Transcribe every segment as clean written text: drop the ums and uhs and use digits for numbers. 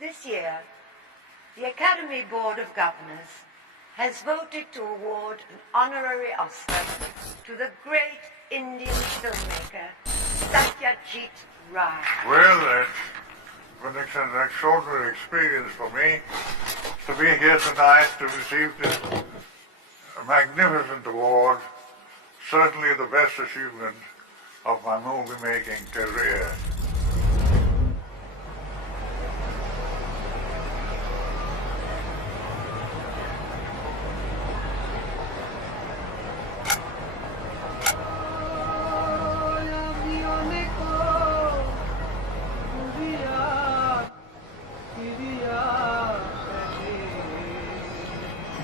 This year, the Academy Board of Governors has voted to award an honorary Oscar to the great Indian filmmaker, Satyajit Ray. Well, it's an extraordinary experience for me to be here tonight to receive this magnificent award, certainly the best achievement of my movie-making career.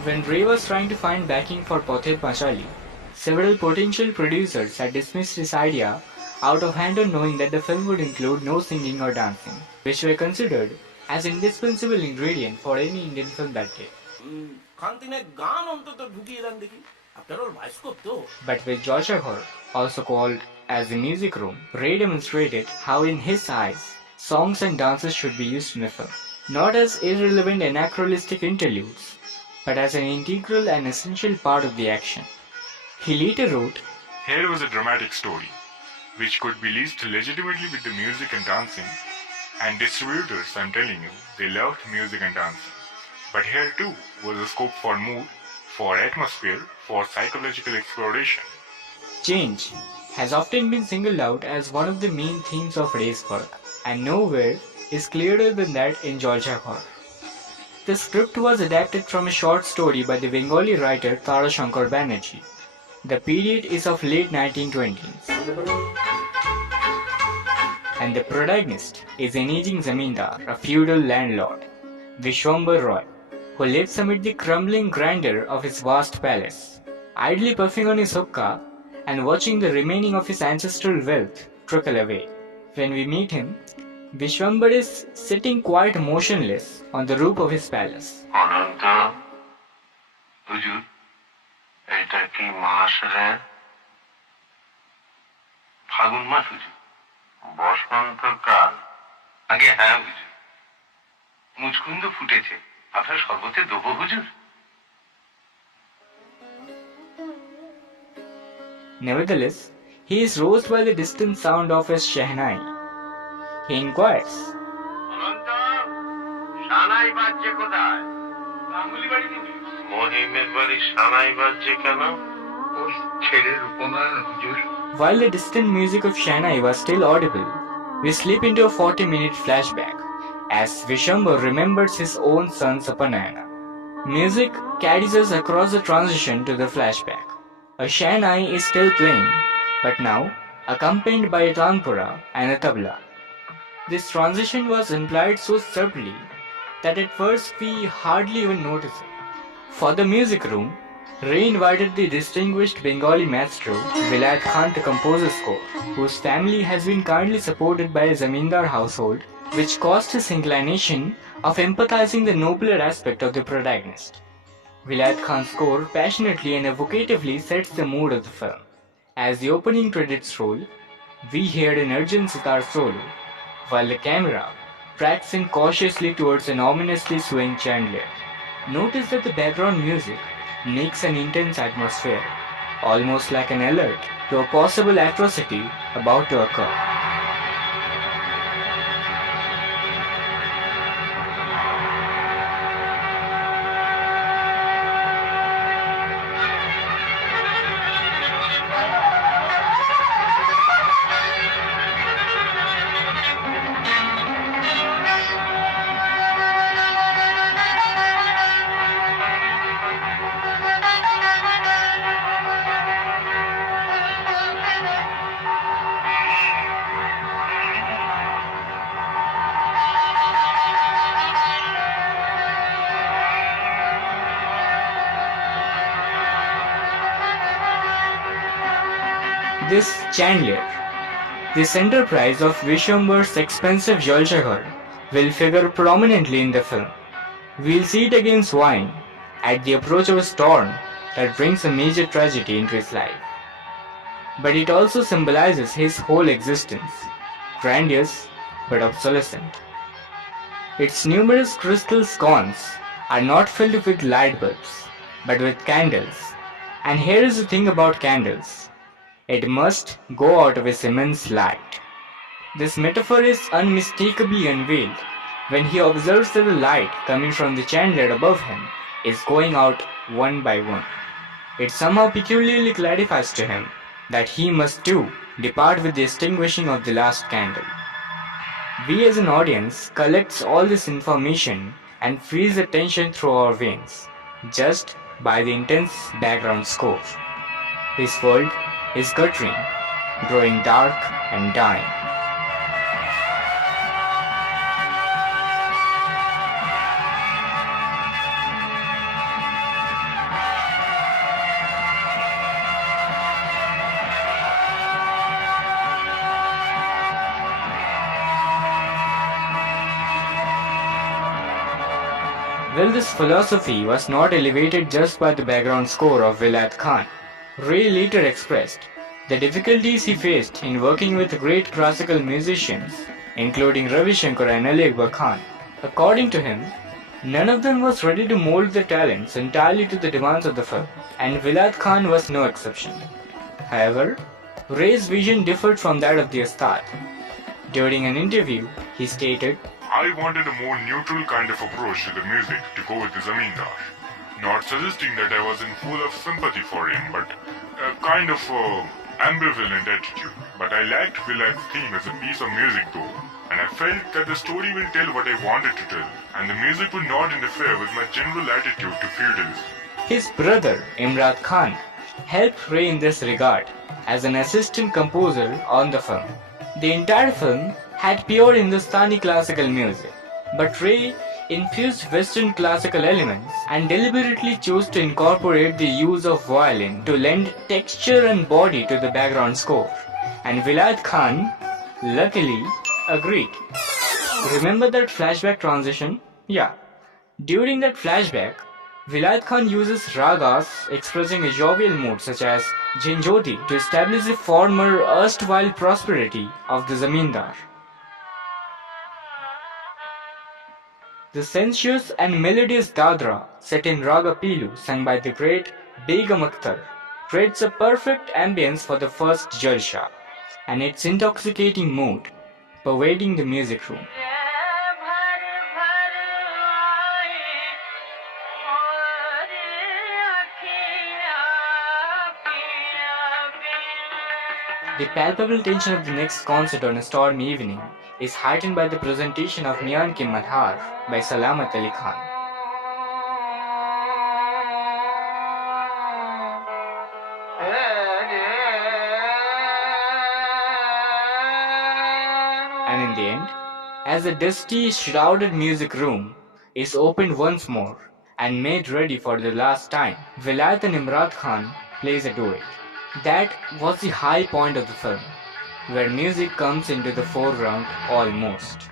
When Ray was trying to find backing for Pathet Panchali, several potential producers had dismissed his idea out of hand on knowing that the film would include no singing or dancing, which were considered as indispensable ingredient for any Indian film that day. But with Jalsaghar, also called as the music room, Ray demonstrated how in his eyes, songs and dances should be used in the film, not as irrelevant anachronistic interludes, but as an integral and essential part of the action. He later wrote, "Here was a dramatic story, which could be leased legitimately with the music and dancing, and distributors, I'm telling you, they loved music and dancing. But here too was a scope for mood, for atmosphere, for psychological exploration." Change has often been singled out as one of the main themes of Ray's work, and nowhere is clearer than that in Jalsaghar. The script was adapted from a short story by the Bengali writer Tarashankar Banerjee. The period is of late 1920s. And the protagonist is an aging zamindar, a feudal landlord, Vishwambar Roy, who lives amid the crumbling grandeur of his vast palace, idly puffing on his hookah and watching the remaining of his ancestral wealth trickle away. When we meet him, Vishwambar is sitting quite motionless on the roof of his palace. Ananta, Hujur, এটা কি মাস রে? ফাগুন মাস হুজুর, বসন্তকাল। আগে হ্যাঁ হুজুর, মুচকুন্দ ফুটেছে, আপনার শরবতে দেবো হুজুর? Nevertheless, he is roused by the distant sound of his shehnai. He inquires, অনন্ত, সানাই বাজছে কোথায়? গাঙ্গুলি বাড়ি দিদি। মহিমের বাড়ি সানাই বাজছে কেন? ওর ছেলের উপনয়ন হুজুর। While the distant music of Shehnai was still audible, we slip into a 40-minute flashback as Vishwambar remembers his own son's Upanayana. Music carries us across the transition to the flashback. A Shehnai is still playing, but now accompanied by a tanpura and a tabla. This transition was implied so subtly that at first we hardly even notice it. For the music room, Ray invited the distinguished Bengali maestro Vilayat Khan to compose a score, whose family has been kindly supported by a zamindar household, which caused his inclination of empathizing the nobler aspect of the protagonist. Vilayat Khan's score passionately and evocatively sets the mood of the film. As the opening credits roll, we hear an urgent sitar solo, while the camera tracks in cautiously towards an ominously swaying chandelier. Notice that the background music makes an intense atmosphere, almost like an alert to a possible atrocity about to occur. This chandelier, this enterprise of Vishwambar's expensive Jalsaghar, will figure prominently in the film. We'll see it against wine at the approach of a storm that brings a major tragedy into his life. But it also symbolizes his whole existence, grandiose but obsolescent. Its numerous crystal cones are not filled with light bulbs, but with candles. And here is the thing about candles. It must go out of its immense light. This metaphor is unmistakably unveiled when he observes that the light coming from the chandelier above him is going out one by one. It somehow peculiarly clarifies to him that he must too depart with the extinguishing of the last candle. We as an audience collects all this information and feels the tension through our veins just by the intense background score. His world is guttering, growing dark and dying. Well, this philosophy was not elevated just by the background score of Vilayat Khan. Ray later expressed the difficulties he faced in working with great classical musicians, including Ravi Shankar and Ali Akbar Khan. According to him, none of them was ready to mold their talents entirely to the demands of the film, and Vilayat Khan was no exception. However, Ray's vision differed from that of the Ustad. During an interview, he stated, I wanted a more neutral kind of approach to the music to go with the Zamindar. Not suggesting that I wasn't full of sympathy for him, but a kind of ambivalent attitude. But I liked Vilayat's theme as a piece of music though, and I felt that the story will tell what I wanted to tell, and the music would not interfere with my general attitude to feudalism. His brother, Imran Khan, helped Ray in this regard as an assistant composer on the film. The entire film had pure Hindustani classical music, but Ray infused Western classical elements and deliberately chose to incorporate the use of violin to lend texture and body to the background score, and Vilayat Khan, luckily, agreed. Remember that flashback transition? Yeah. During that flashback, Vilayat Khan uses ragas expressing a jovial mood such as Jhinjhoti to establish the former erstwhile prosperity of the Zamindar. The sensuous and melodious Dadra, set in Raga Pilu, sung by the great Begum Akhtar, creates a perfect ambience for the first Jalsha, and its intoxicating mood pervading the music room. The palpable tension of the next concert on a stormy evening is heightened by the presentation of Mian Ki Madhar by Salamat Ali Khan. And in the end, as the dusty, shrouded music room is opened once more and made ready for the last time, Vilayat and Imran Khan plays a duet. That was the high point of the film, where music comes into the foreground almost.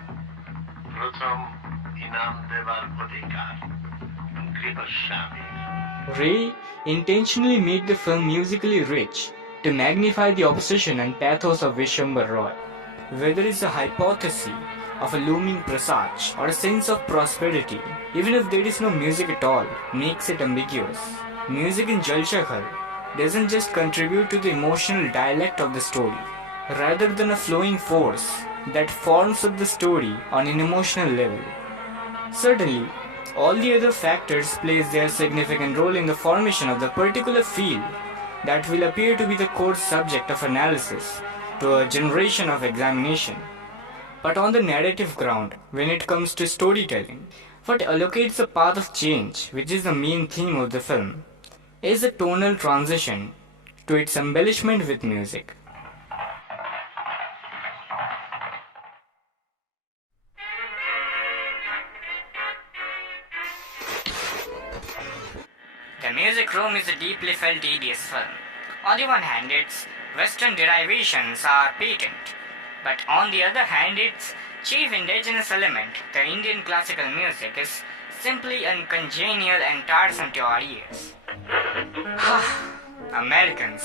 Ray intentionally made the film musically rich to magnify the obsession and pathos of Vishambar Roy. Whether it's a hypothesis of a looming presage or a sense of prosperity, even if there is no music at all, makes it ambiguous. Music in Jalsaghar doesn't just contribute to the emotional dialect of the story, rather than a flowing force that forms up the story on an emotional level. Certainly, all the other factors plays their significant role in the formation of the particular field that will appear to be the core subject of analysis to a generation of examination. But on the narrative ground, when it comes to storytelling, what allocates a path of change, which is the main theme of the film, is a tonal transition to its embellishment with music. The music room is a deeply felt tedious film. On the one hand, its Western derivations are patent, but on the other hand, its chief indigenous element, the Indian classical music, is simply uncongenial and tiresome to our ears. Americans.